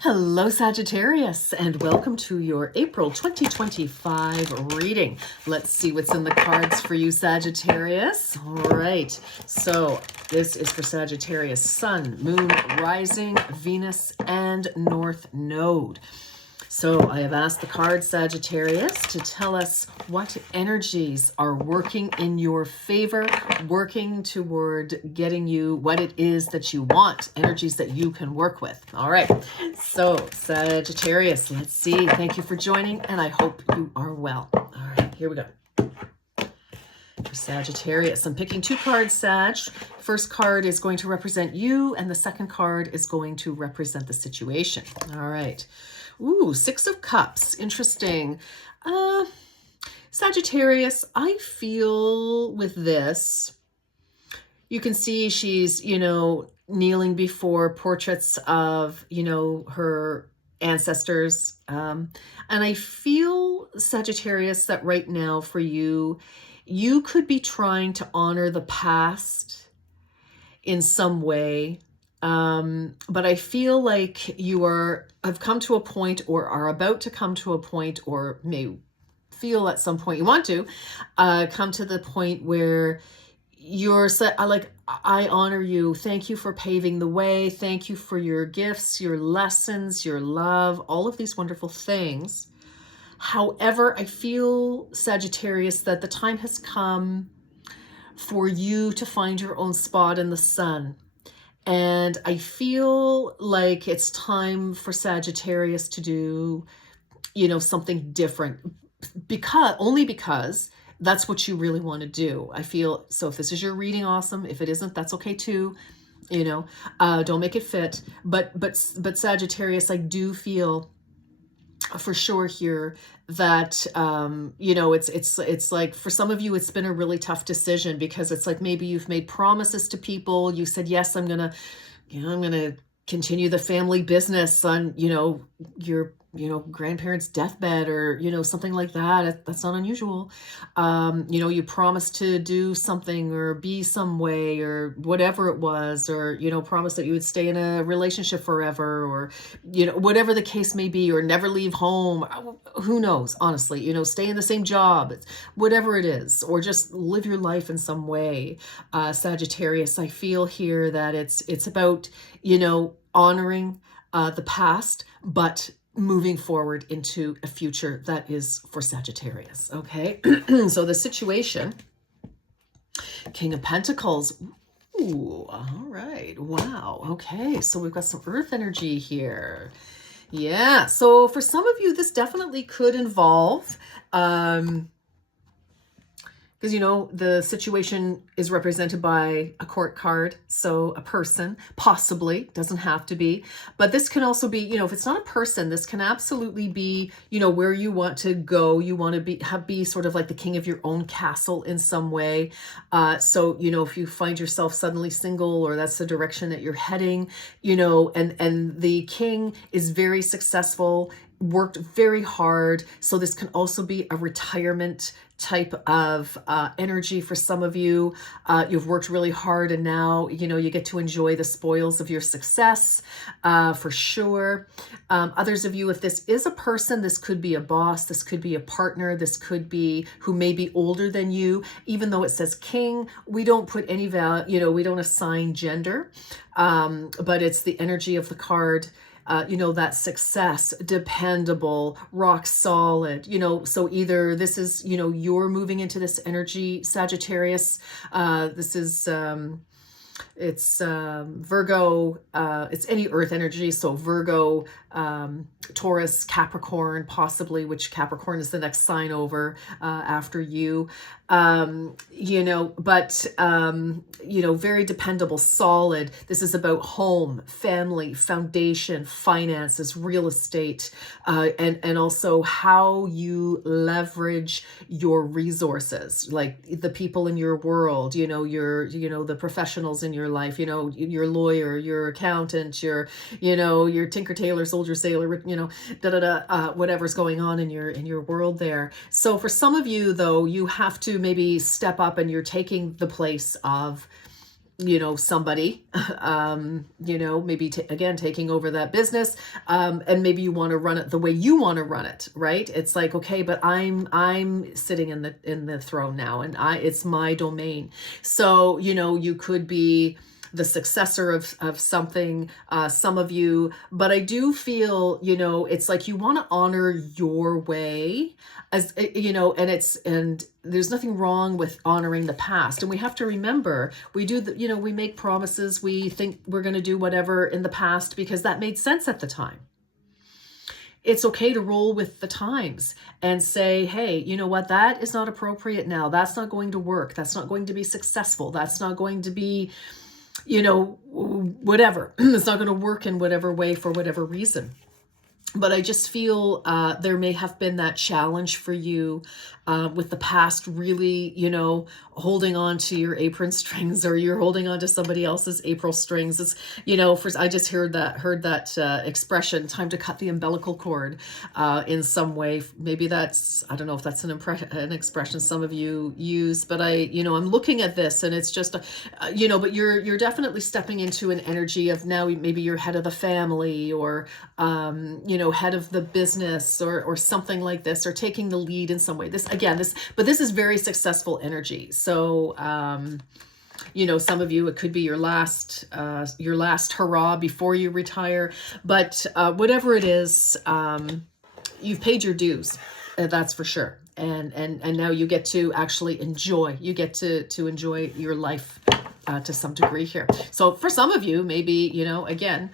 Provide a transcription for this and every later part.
Hello, Sagittarius, and welcome to your April 2025 reading. Let's see what's in the cards for you, Sagittarius. All right, so this is for Sagittarius, Sun, Moon, Rising, Venus, and North Node. So I have asked the card, Sagittarius, to tell us what energies are working in your favor, working toward getting you what it is that you want, energies that you can work with. All right, so Sagittarius, let's see. Thank you for joining, and I hope you are well. All right, here we go. For Sagittarius, I'm picking two cards, Sag. First card is going to represent you, and the second card is going to represent the situation. All right. Ooh, Six of Cups. Interesting. Sagittarius, I feel with this, you can see she's, kneeling before portraits of, her ancestors. And I feel, Sagittarius, that right now for you, you could be trying to honor the past in some way. But I feel like you have come to a point or are about to come to a point, or may feel at some point you want to come to the point where you're like, I honor you. Thank you for paving the way. Thank you for your gifts, your lessons, your love, all of these wonderful things. However, I feel, Sagittarius, that the time has come for you to find your own spot in the sun. And I feel like it's time for Sagittarius to do, something different, because that's what you really want to do. I feel, so if this is your reading, awesome. If it isn't, that's okay too. Don't make it fit. But Sagittarius, I do feel for sure here that it's like, for some of you it's been a really tough decision, because it's like maybe you've made promises to people. You said, yes, I'm gonna continue the family business on your grandparents' deathbed, or something like that. That's not unusual. You promised to do something or be some way or whatever it was, or promised that you would stay in a relationship forever, or whatever the case may be, or never leave home. Who knows, honestly, stay in the same job, whatever it is, or just live your life in some way. Sagittarius, I feel here that it's about honoring the past, but moving forward into a future that is for Sagittarius. Okay. So the situation, King of Pentacles. Ooh, all right. Wow. Okay. So we've got some earth energy here. Yeah. So for some of you, this definitely could involve, because, the situation is represented by a court card. So a person, possibly, doesn't have to be. But this can also be, if it's not a person, this can absolutely be, where you want to go. You want to be sort of like the king of your own castle in some way. So, if you find yourself suddenly single, or that's the direction that you're heading, and the king is very successful, worked very hard. So this can also be a retirement type of energy for some of you. You've worked really hard, and now you get to enjoy the spoils of your success, for sure. Others of you, if this is a person, this could be a boss, this could be a partner, this could be who may be older than you. Even though it says king, we don't put any value, we don't assign gender, but it's the energy of the card. That success, dependable, rock solid, so either this is, you're moving into this energy, Sagittarius. This is, it's Virgo, it's any earth energy. So Virgo, Taurus, Capricorn, possibly, which Capricorn is the next sign over after you. Very dependable, solid. This is about home, family, foundation, finances, real estate, and also how you leverage your resources, like the people in your world, the professionals in your life, your lawyer, your accountant, your tinker, tailor, soldier, sailor, whatever's going on in your world there. So for some of you, though, you have to maybe step up, and you're taking the place of somebody, maybe again, taking over that business. And maybe you want to run it the way you want to run it, right? It's like, okay, but I'm sitting in the throne now, and it's my domain. So, you could be the successor of something, some of you, but I do feel, it's like you want to honor your way, as and there's nothing wrong with honoring the past. And we have to remember, we do we make promises, we think we're going to do whatever in the past because that made sense at the time. It's okay to roll with the times and say, hey, you know what, that is not appropriate now. That's not going to work. That's not going to be successful. That's not going to be, whatever. It's not going to work in whatever way for whatever reason. But I just feel there may have been that challenge for you with the past, really, holding on to your apron strings, or you're holding on to somebody else's April strings. It's, I just heard that expression, time to cut the umbilical cord in some way. Maybe that's, I don't know if that's an expression some of you use, but I'm looking at this and it's just, but you're definitely stepping into an energy of now maybe you're head of the family, or, head of the business, or something like this, or taking the lead in some way. But this is very successful energy. So, some of you, it could be your last hurrah before you retire, but whatever it is, you've paid your dues. That's for sure. And now you get to actually enjoy. You get to enjoy your life to some degree here. So for some of you, maybe, again,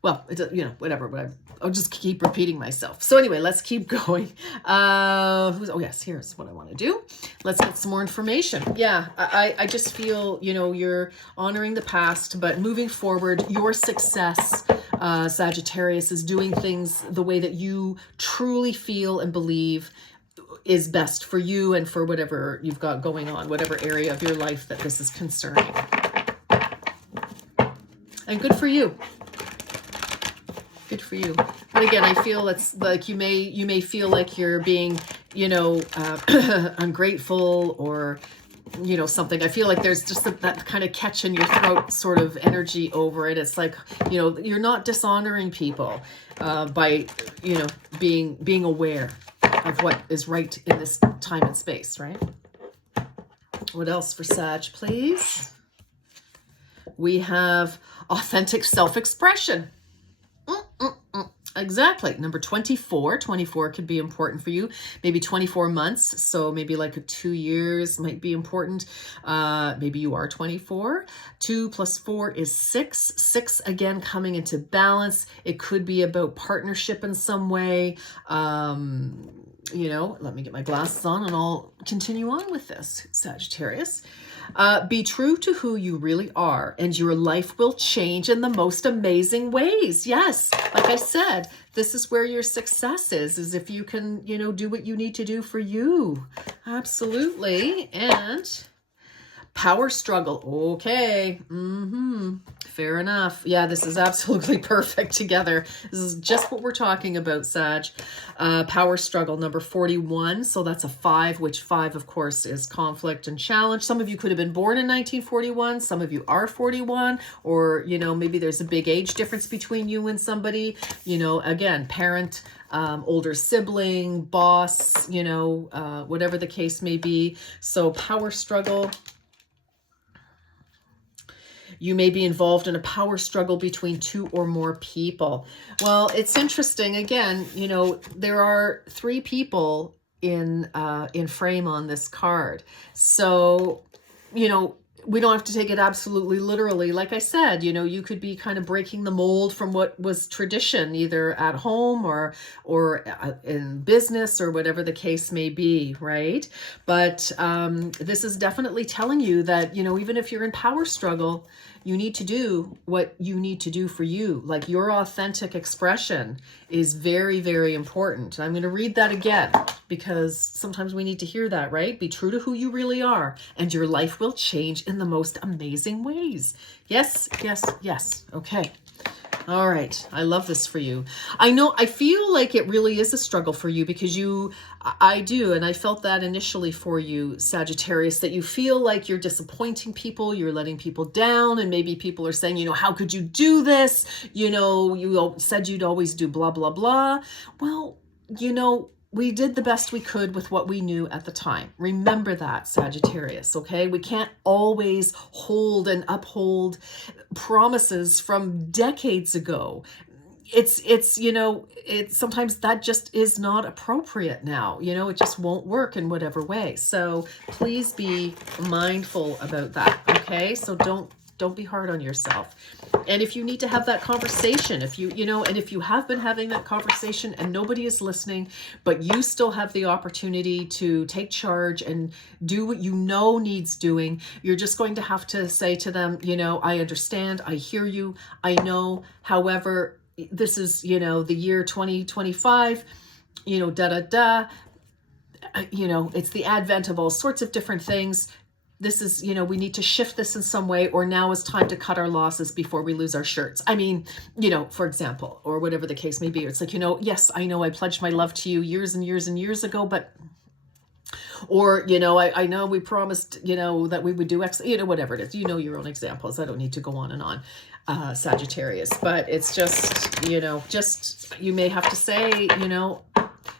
whatever. I'll just keep repeating myself. So anyway, let's keep going. Here's what I want to do. Let's get some more information. Yeah, I just feel, you're honoring the past, but moving forward, your success, Sagittarius, is doing things the way that you truly feel and believe is best for you and for whatever you've got going on, whatever area of your life that this is concerning. And good for you. Good for you. But again, I feel it's like you may feel like you're being, ungrateful, or, something. I feel like there's just that kind of catch in your throat sort of energy over it. It's like, you're not dishonoring people by, being aware of what is right in this time and space, right? What else for Sag, please? We have authentic self-expression. Exactly. Number 24. 24 could be important for you. Maybe 24 months. So maybe like 2 years might be important. Maybe you are 24. 2 plus 4 is 6. 6, again, coming into balance. It could be about partnership in some way. Let me get my glasses on and I'll continue on with this, Sagittarius. Be true to who you really are, and your life will change in the most amazing ways. Yes, like I said, this is where your success is if you can, do what you need to do for you. Absolutely. And power struggle. Okay. Fair enough. Yeah, this is absolutely perfect together. This is just what we're talking about, Sag. Power struggle, number 41. So that's a 5, which 5, of course, is conflict and challenge. Some of you could have been born in 1941. Some of you are 41, or, maybe there's a big age difference between you and somebody, again, parent, older sibling, boss, whatever the case may be. So power struggle. You may be involved in a power struggle between 2 or more people. Well, it's interesting. Again, there are 3 people in frame on this card. So, we don't have to take it absolutely literally. Like I said, you could be kind of breaking the mold from what was tradition, either at home or in business, or whatever the case may be, right? But this is definitely telling you that, even if you're in power struggle, you need to do what you need to do for you. Like, your authentic expression is very, very important. I'm going to read that again because sometimes we need to hear that, right? Be true to who you really are, and your life will change in the most amazing ways. Yes, yes, yes. Okay. All right. I love this for you. I know, I feel like it really is a struggle for you because I do. And I felt that initially for you, Sagittarius, that you feel like you're disappointing people, you're letting people down. And maybe people are saying, how could you do this? You said you'd always do blah, blah, blah. Well, we did the best we could with what we knew at the time. Remember that, Sagittarius, okay? We can't always hold and uphold promises from decades ago. It's sometimes that just is not appropriate now. It just won't work in whatever way. So please be mindful about that, okay? So don't be hard on yourself. And if you need to have that conversation, if you have been having that conversation and nobody is listening, but you still have the opportunity to take charge and do what needs doing, you're just going to have to say to them, I understand, I hear you, I know, however, this is, the year 2025, it's the advent of all sorts of different things. This is, we need to shift this in some way, or now is time to cut our losses before we lose our shirts. I mean, for example, or whatever the case may be. It's like, yes, I know I pledged my love to you years and years and years ago, but, or, I know we promised, that we would do X, whatever it is, your own examples. I don't need to go on and on, Sagittarius, but it's just, you may have to say,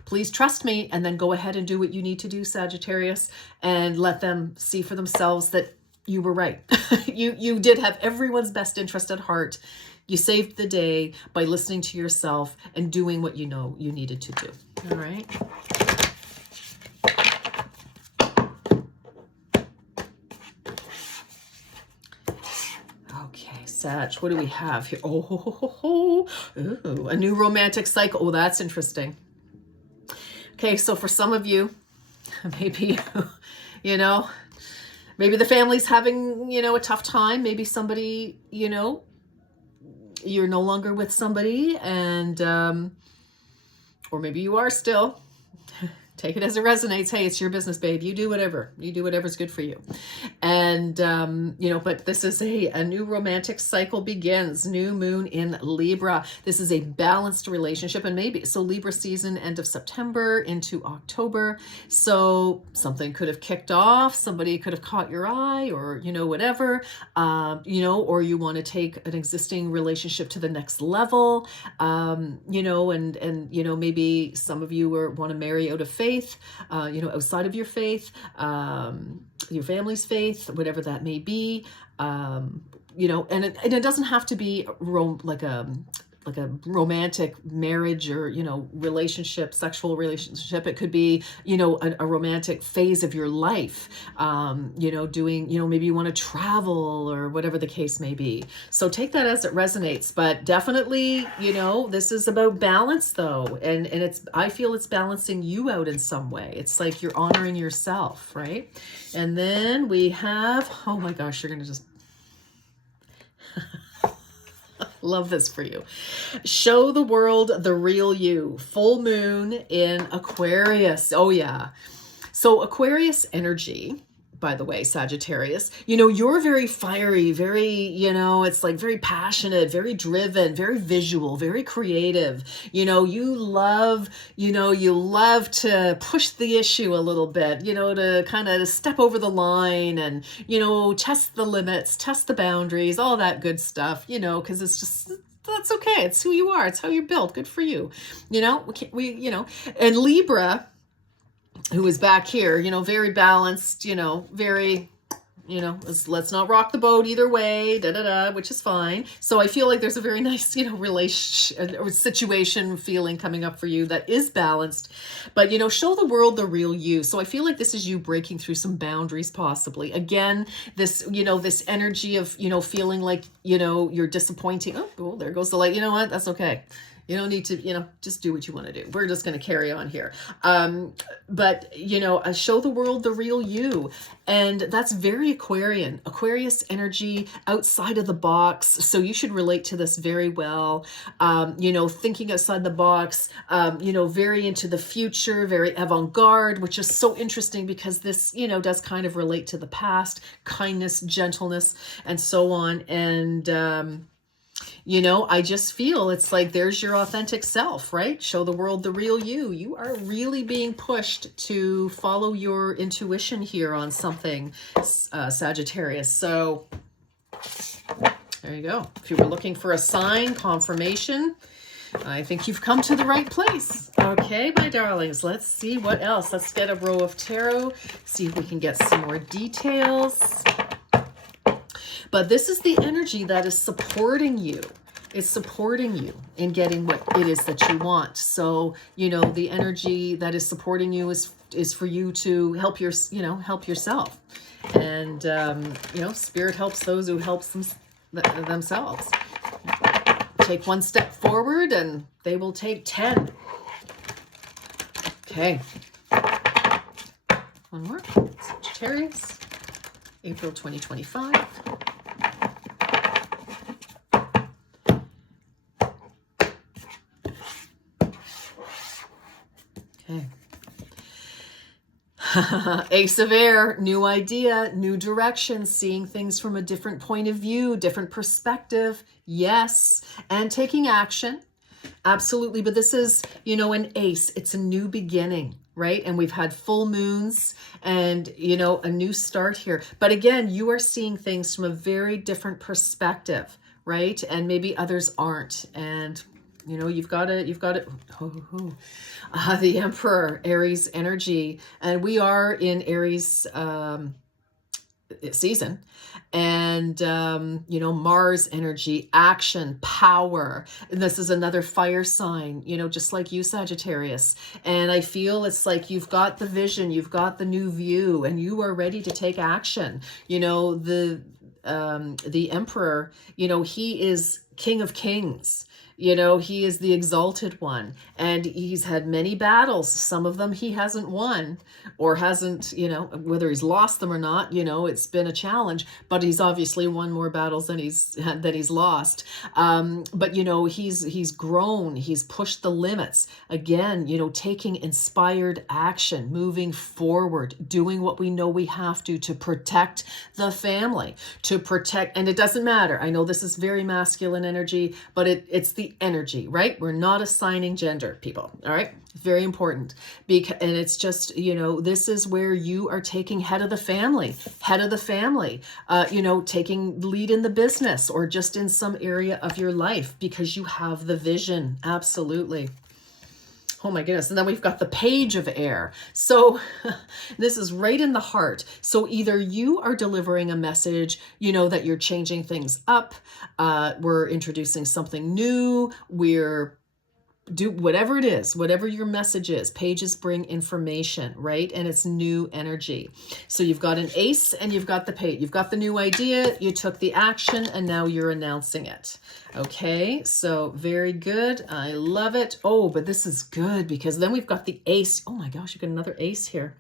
please trust me, and then go ahead and do what you need to do, Sagittarius, and let them see for themselves that you were right. You did have everyone's best interest at heart. You saved the day by listening to yourself and doing what you needed to do. All right. Okay, Sag, what do we have here? Ooh, a new romantic cycle. Oh, that's interesting. Okay, so for some of you, maybe, maybe the family's having, a tough time. Maybe somebody, you're no longer with somebody, and, or maybe you are still. Take it as it resonates. Hey, it's your business, babe. You do whatever. You do whatever's good for you. And, but this is a new romantic cycle begins. New moon in Libra. This is a balanced relationship. And maybe, so Libra season, end of September into October. So something could have kicked off. Somebody could have caught your eye, or, whatever, or you want to take an existing relationship to the next level, and maybe some of you want to marry out of faith, outside of your faith, your family's faith, whatever that may be, and it doesn't have to be like a romantic marriage or, relationship, sexual relationship. It could be, a romantic phase of your life, doing, maybe you want to travel or whatever the case may be. So take that as it resonates, but definitely, this is about balance though. And I feel it's balancing you out in some way. It's like you're honoring yourself, right? And then we have, oh my gosh, you're going to just love this for you. Show the world the real you. Full moon in Aquarius. Oh yeah. So Aquarius energy, by the way, Sagittarius, you're very fiery, very, it's like very passionate, very driven, very visual, very creative. You love to push the issue a little bit, to kind of step over the line and, test the limits, test the boundaries, all that good stuff, because it's just, that's okay. It's who you are. It's how you're built. Good for you. And Libra, who is back here, very balanced, very, let's not rock the boat either way, which is fine. So I feel like there's a very nice, relationship or situation feeling coming up for you that is balanced, but, show the world the real you. So I feel like this is you breaking through some boundaries, possibly. Again, this, this energy of, feeling like, you're disappointing. Oh, well, there goes the light. You know what? That's okay. You don't need to, just do what you want to do. We're just going to carry on here. But, show the world the real you. And that's very Aquarius energy, outside of the box. So you should relate to this very well. Thinking outside the box, very into the future, very avant-garde, which is so interesting because this, does kind of relate to the past, kindness, gentleness, and so on. And, You know, I just feel it's like there's your authentic self, right? Show the world the real you. You are really being pushed to follow your intuition here on something, Sagittarius. So there you go. If you were looking for a sign, confirmation, I think you've come to the right place. Okay, my darlings, let's see what else. Let's get a row of tarot, see if we can get some more details. But this is the energy that is supporting you. It's supporting you in getting what it is that you want. So, you know, the energy that is supporting you is for you to help help yourself. And, you know, spirit helps those who helps themselves. Take one step forward and they will take 10. Okay. One more. Sagittarius, April 2025. Okay. Ace of Air, new idea, new direction, seeing things from a different point of view, different perspective. Yes. And taking action. Absolutely. But this is, you know, an ace. It's a new beginning, right? And we've had full moons and, you know, a new start here. But again, you are seeing things from a very different perspective, right? And maybe others aren't. And you know, you've got it. The Emperor, Aries energy. And we are in Aries season. And, you know, Mars energy, action, power. And this is another fire sign, you know, just like you, Sagittarius. And I feel it's like you've got the vision, you've got the new view, and you are ready to take action. You know, the Emperor, you know, he is King of Kings. You know, he is the exalted one, and he's had many battles. Some of them he hasn't won or hasn't, you know, whether he's lost them or not, you know, it's been a challenge, but he's obviously won more battles than he's lost. But, you know, he's grown, he's pushed the limits again, you know, taking inspired action, moving forward, doing what we know we have to protect the family, to protect, and it doesn't matter. I know this is very masculine energy, but it's the energy, right? We're not assigning gender, people. All right. Very important. And it's just, you know, this is where you are taking head of the family, you know, taking lead in the business or just in some area of your life because you have the vision. Absolutely. Oh my goodness. And then we've got the Page of Air. So this is right in the heart. So either you are delivering a message, you know, that you're changing things up. We're introducing something new. Do whatever it is, whatever your message is. Pages bring information, right? And it's new energy. So you've got an ace and you've got the page. You've got the new idea, you took the action, and now you're announcing it. Okay, so very good. I love it. Oh, but this is good because then we've got the ace. Oh my gosh, you got another ace here.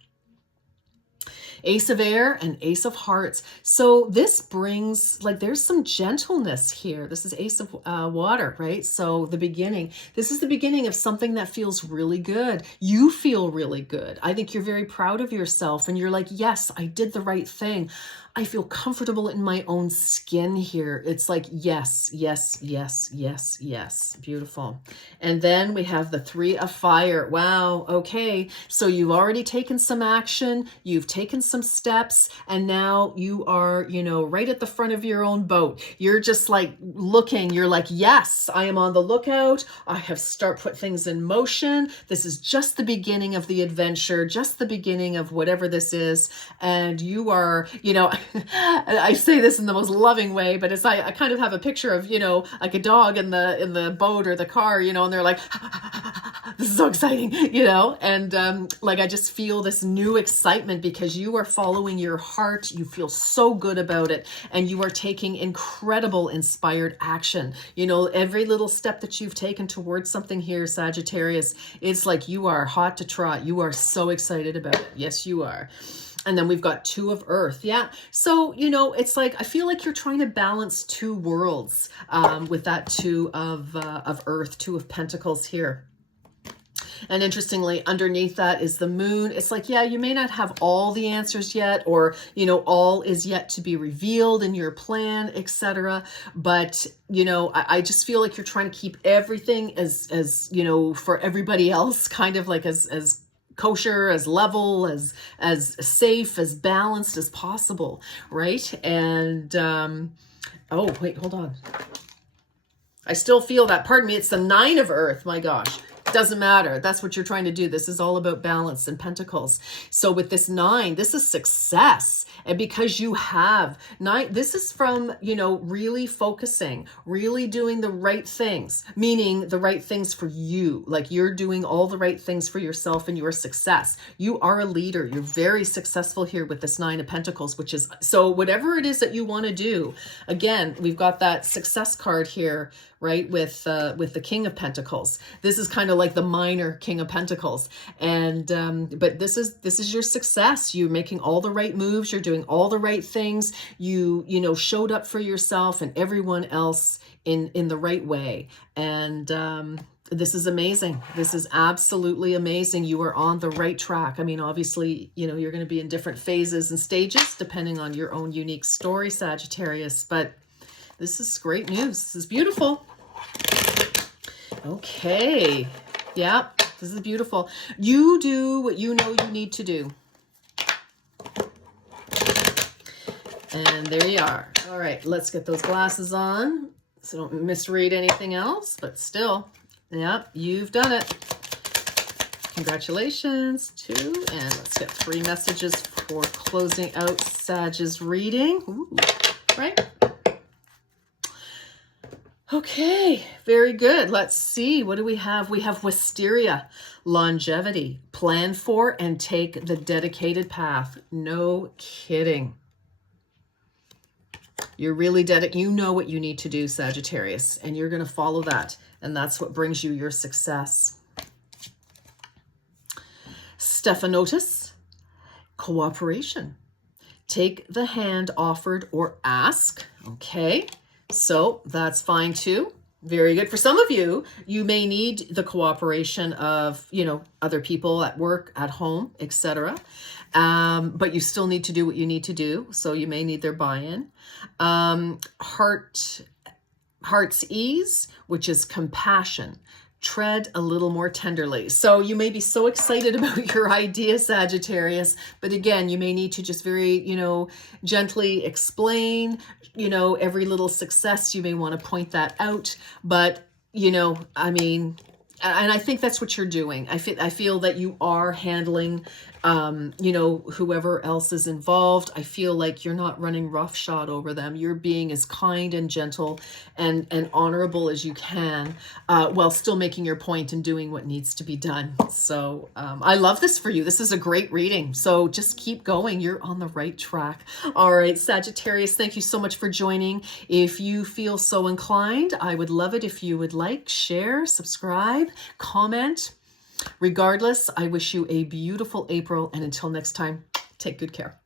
Ace of Air and Ace of Hearts. So this brings, like, there's some gentleness here. This is Ace of Water, right? So the beginning, this is the beginning of something that feels really good. You feel really good. I think you're very proud of yourself and you're like, yes, I did the right thing. I feel comfortable in my own skin here. It's like, yes, yes, yes, yes, yes. Beautiful. And then we have the Three of Fire. Wow. Okay. So you've already taken some action. You've taken some steps. And now you are, you know, right at the front of your own boat. You're just like looking. You're like, yes, I am on the lookout. I have put things in motion. This is just the beginning of the adventure, just the beginning of whatever this is. And you are, you know, I say this in the most loving way, but it's I kind of have a picture of, you know, like a dog in the boat or the car, you know, and they're like, this is so exciting, you know, and like I just feel this new excitement because you are following your heart. You feel so good about it, and you are taking incredible inspired action. You know, every little step that you've taken towards something here, Sagittarius, it's like you are hot to trot. You are so excited about it. Yes, you are. And then we've got Two of Earth. Yeah. So, you know, it's like, I feel like you're trying to balance two worlds with that Two of Earth, Two of Pentacles here. And interestingly, underneath that is the moon. It's like, yeah, you may not have all the answers yet, or, you know, all is yet to be revealed in your plan, etc. But, you know, I just feel like you're trying to keep everything as, you know, for everybody else, kind of like as kosher, as level, as safe, as balanced as possible, right? And, oh, wait, hold on. I still feel that, pardon me, it's the 9 of Earth, my gosh. Doesn't matter. That's what you're trying to do. This is all about balance and pentacles. So with this 9, this is success. And because you have 9, this is from, you know, really focusing, really doing the right things, meaning the right things for you. Like you're doing all the right things for yourself and your success. You are a leader. You're very successful here with this 9 of Pentacles, which is, so whatever it is that you want to do, again, we've got that success card here, right? With the King of Pentacles. This is kind of like the minor King of Pentacles. And, but this is your success. You're making all the right moves. You're doing all the right things. You know, showed up for yourself and everyone else in the right way. And, this is amazing. This is absolutely amazing. You are on the right track. I mean, obviously, you know, you're going to be in different phases and stages depending on your own unique story, Sagittarius, but this is great news. This is beautiful. Okay. Yeah, this is beautiful. You do what you know you need to do. And there you are. All right, let's get those glasses on so don't misread anything else, but still, yeah, you've done it. Congratulations. 2, and let's get 3 messages for closing out Sag's reading. Ooh, right? Okay, very good. Let's see. What do we have? We have wisteria, longevity, plan for and take the dedicated path. No kidding. You're really dedicated. You know what you need to do, Sagittarius, and you're going to follow that. And that's what brings you your success. Stephanotis, cooperation. Take the hand offered or ask. Okay. So that's fine too. Very good. For some of you, you may need the cooperation of, you know, other people at work, at home, etc. But you still need to do what you need to do. So you may need their buy-in. Heart's ease, which is compassion. Tread a little more tenderly. So you may be so excited about your idea, Sagittarius, but again, you may need to just very, you know, gently explain, you know, every little success. You may want to point that out, but, you know, I mean, and I think that's what you're doing. I feel that you are handling, you know, whoever else is involved. I feel like you're not running roughshod over them. You're being as kind and gentle and honorable as you can, while still making your point and doing what needs to be done. So I love this for you. This is a great reading. So just keep going. You're on the right track. All right, Sagittarius, thank you so much for joining. If you feel so inclined, I would love it if you would like, share, subscribe, comment. Regardless, I wish you a beautiful April, and until next time, take good care.